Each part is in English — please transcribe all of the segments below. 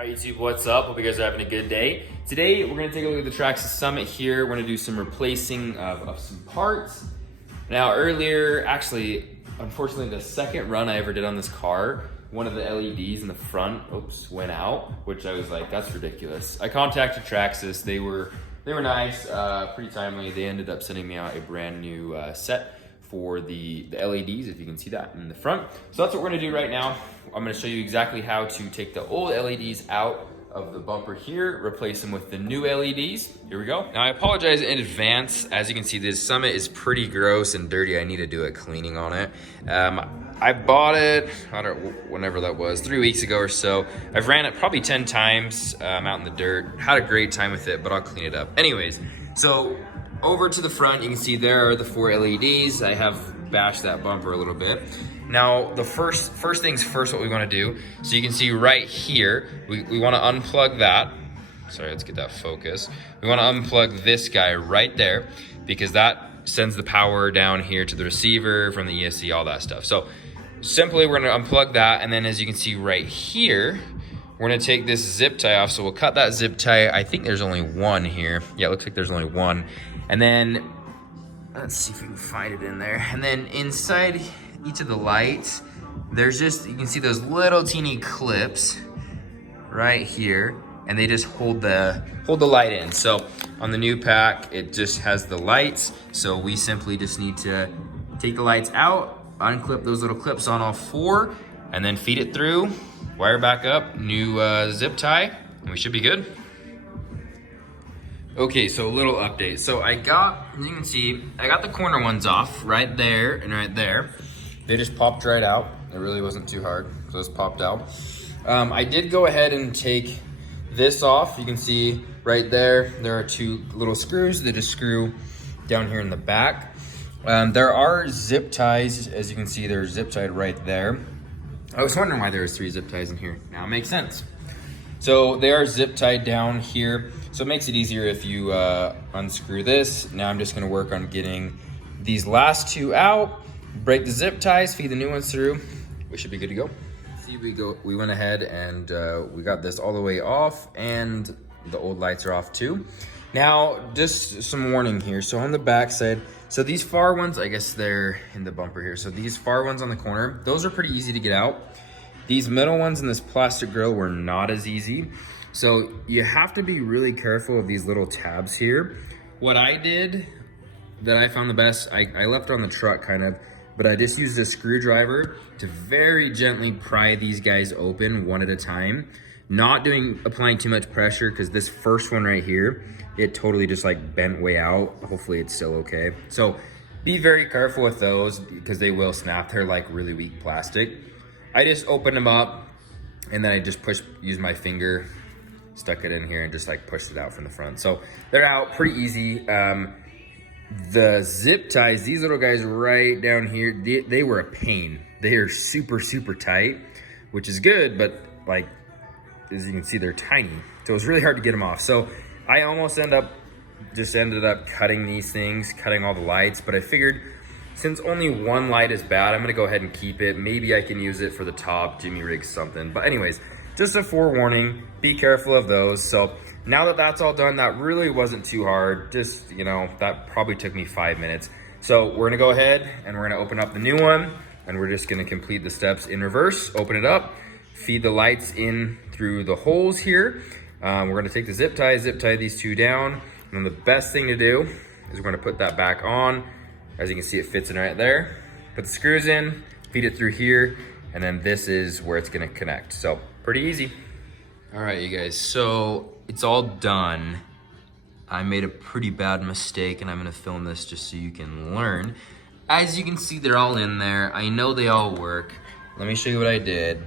All right, YouTube, what's up? Hope you guys are having a good day. Today, we're gonna take a look at the Traxxas Summit here. We're gonna do some replacing of some parts. Now, earlier, actually, unfortunately, the second run I ever did on this car, one of the LEDs in the front, went out, which I was like, that's ridiculous. I contacted Traxxas. They were nice, pretty timely. They ended up sending me out a brand new set for the LEDs, if you can see that in the front. So that's what we're gonna do right now. I'm gonna show you exactly how to take the old LEDs out of the bumper here, replace them with the new LEDs. Here we go. Now I apologize in advance. As you can see, this Summit is pretty gross and dirty. I need to do a cleaning on it. I bought it, I don't know, whenever that was, 3 weeks ago or so. I've ran it probably 10 times out in the dirt. Had a great time with it, but I'll clean it up. Anyways, so over to the front, you can see there are the 4 LEDs. I have bashed that bumper a little bit. Now, the first things first, what we wanna do, so you can see right here, we wanna unplug that. Sorry, let's get that focus. We wanna unplug this guy right there because that sends the power down here to the receiver from the ESC, all that stuff. So simply, we're gonna unplug that, and then as you can see right here, we're gonna take this zip tie off. So we'll cut that zip tie. I think there's only one here. Yeah, it looks like there's only one. And then, let's see if we can find it in there. And then inside each of the lights, there's just, you can see those little teeny clips right here, and they just hold the light in. So on the new pack, it just has the lights. So we simply just need to take the lights out, unclip those little clips on all 4, and then feed it through, wire back up, new zip tie, and we should be good. Okay, so a little update. So I got, as you can see, I got the corner ones off right there and right there. They just popped right out. It really wasn't too hard, so it's popped out. I did go ahead and take this off. You can see right there, there are 2 little screws that just screw down here in the back. There are zip ties, as you can see, they're zip tied right there. I was wondering why there was 3 zip ties in here. Now it makes sense. So they are zip tied down here. So it makes it easier if you unscrew this. Now I'm just gonna work on getting these last 2 out, break the zip ties, feed the new ones through. We should be good to go. See, we went ahead and we got this all the way off, and the old lights are off too. Now, just some warning here. So on the back side, so these far ones, I guess they're in the bumper here. So these far ones on the corner, those are pretty easy to get out. These middle ones in this plastic grill were not as easy. So you have to be really careful of these little tabs here. What I did that I found the best, I left it on the truck kind of, but I just used a screwdriver to very gently pry these guys open one at a time. Not applying too much pressure, because this first one right here, it totally just like bent way out. Hopefully it's still okay. So be very careful with those because they will snap. They're like really weak plastic. I just opened them up and then I just used my finger, stuck it in here and just like pushed it out from the front. So they're out pretty easy. The zip ties, these little guys right down here, they were a pain. They are super, super tight, which is good, but like, as you can see, they're tiny. So it was really hard to get them off. So I almost ended up cutting these things, cutting all the lights, but I figured since only one light is bad, I'm gonna go ahead and keep it. Maybe I can use it for the top, Jimmy rigs something. But anyways, just a forewarning, be careful of those. So now that that's all done, that really wasn't too hard. Just, you know, that probably took me 5 minutes. So we're gonna go ahead and we're gonna open up the new one, and we're just gonna complete the steps in reverse, open it up, feed the lights in through the holes here. We're gonna take the zip tie these 2 down. And then the best thing to do is we're gonna put that back on. As you can see, it fits in right there. Put the screws in, feed it through here, and then this is where it's gonna connect. So pretty easy. All right, you guys, so it's all done. I made a pretty bad mistake, and I'm gonna film this just so you can learn. As you can see, they're all in there. I know they all work. Let me show you what I did.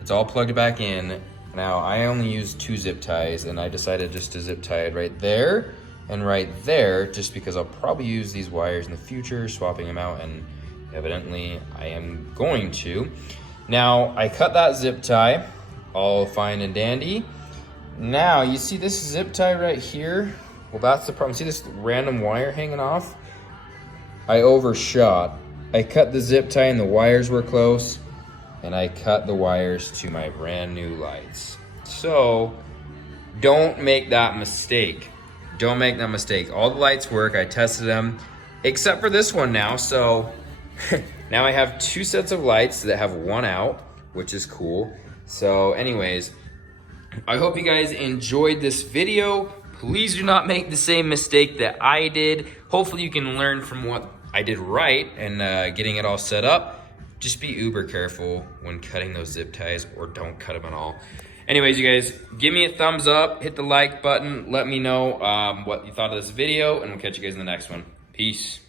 It's all plugged back in. Now, I only used 2 zip ties, and I decided just to zip tie it right there and right there, just because I'll probably use these wires in the future, swapping them out, and evidently I am going to. Now, I cut that zip tie, all fine and dandy. Now, you see this zip tie right here? Well, that's the problem. See this random wire hanging off? I overshot. I cut the zip tie and the wires were close, and I cut the wires to my brand new lights. So don't make that mistake. Don't make that mistake. All the lights work. I tested them, except for this one now. So now I have 2 sets of lights that have 1 out, which is cool. So anyways, I hope you guys enjoyed this video. Please do not make the same mistake that I did. Hopefully you can learn from what I did right and getting it all set up. Just be uber careful when cutting those zip ties, or don't cut them at all. Anyways, you guys, give me a thumbs up, hit the like button, let me know what you thought of this video, and we'll catch you guys in the next one. Peace.